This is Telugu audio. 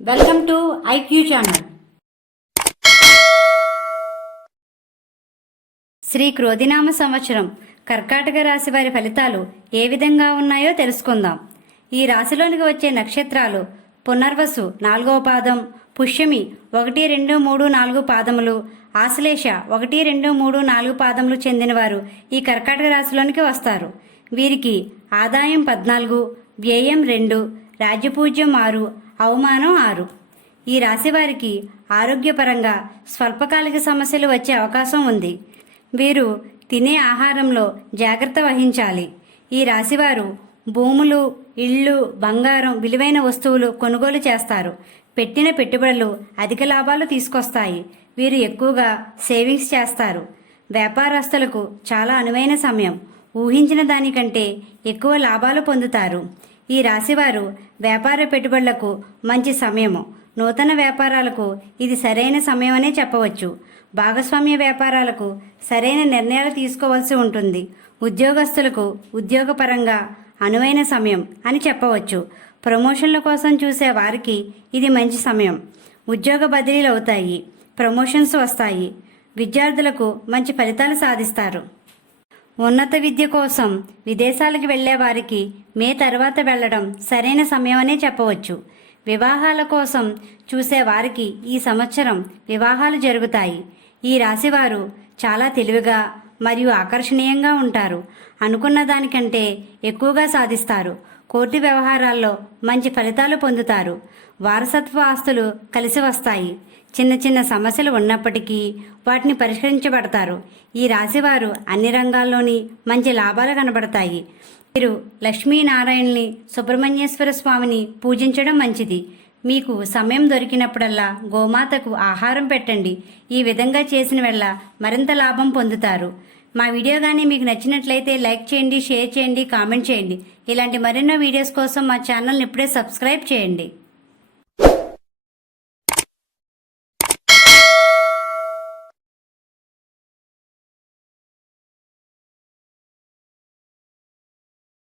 Welcome to IQ channel. Shri క్రోధినామ సంవత్సరం కర్కాటక రాశి వారి ఫలితాలు ఏ విధంగా ఉన్నాయో తెలుసుకుందాం. ఈ రాశిలోనికి వచ్చే నక్షత్రాలు పునర్వసు నాలుగవ పాదం పుష్యమి ఒకటి రెండు మూడు నాలుగు పాదములు ఆశ్లేష ఒకటి రెండు మూడు నాలుగు పాదములు చెందినవారు ఈ కర్కాటక రాశిలోనికి వస్తారు. వీరికి ఆదాయం పద్నాలుగు వ్యయం రెండు రాజ్యపూజ్యం ఆరు అవమానం ఆరు. ఈ రాశివారికి ఆరోగ్యపరంగా స్వల్పకాలిక సమస్యలు వచ్చే అవకాశం ఉంది. వీరు తినే ఆహారంలో జాగ్రత్త వహించాలి. ఈ రాశివారు భూములు ఇళ్ళు బంగారం విలువైన వస్తువులు కొనుగోలు చేస్తారు. పెట్టిన పెట్టుబడులు అధిక లాభాలు తీసుకొస్తాయి. వీరు ఎక్కువగా సేవింగ్స్ చేస్తారు. వ్యాపారస్తులకు చాలా అనువైన సమయం. ఊహించిన దానికంటే ఎక్కువ లాభాలు పొందుతారు. ఈ రాశివారు వ్యాపార పెట్టుబడులకు మంచి సమయము. నూతన వ్యాపారాలకు ఇది సరైన సమయమనే చెప్పవచ్చు. భాగస్వామ్య వ్యాపారాలకు సరైన నిర్ణయాలు తీసుకోవాల్సి ఉంటుంది. ఉద్యోగస్తులకు ఉద్యోగపరంగా అనువైన సమయం అని చెప్పవచ్చు. ప్రమోషన్ల కోసం చూసే వారికి ఇది మంచి సమయం. ఉద్యోగ బదిలీలు అవుతాయి. ప్రమోషన్స్ వస్తాయి. విద్యార్థులకు మంచి ఫలితాలు సాధిస్తారు. ఉన్నత విద్య కోసం విదేశాలకు వెళ్ళే వారికి మే తర్వాత వెళ్ళడం సరైన సమయమనే చెప్పవచ్చు. వివాహాల కోసం చూసే వారికి ఈ సంవత్సరం వివాహాలు జరుగుతాయి. ఈ రాశివారు చాలా తెలివిగా మరియు ఆకర్షణీయంగా ఉంటారు. అనుకున్న దానికంటే ఎక్కువగా సాధిస్తారు. కోర్టు వ్యవహారాల్లో మంచి ఫలితాలు పొందుతారు. వారసత్వ ఆస్తులు కలిసి వస్తాయి. చిన్న చిన్న సమస్యలు ఉన్నప్పటికీ వాటిని పరిష్కరించబడతారు. ఈ రాశివారు అన్ని రంగాల్లోని మంచి లాభాలు కనబడతాయి. మీరు లక్ష్మీనారాయణని సుబ్రహ్మణ్యేశ్వర స్వామిని పూజించడం మంచిది. మీకు సమయం దొరికినప్పుడల్లా గోమాతకు ఆహారం పెట్టండి. ఈ విధంగా చేసిన వల్ల మరింత లాభం పొందుతారు. మా వీడియో కానీ మీకు నచ్చినట్లయితే లైక్ చేయండి షేర్ చేయండి కామెంట్ చేయండి. ఇలాంటి మరెన్నో వీడియోస్ కోసం మా ఛానల్ని ఇప్పుడే సబ్స్క్రైబ్ చేయండి.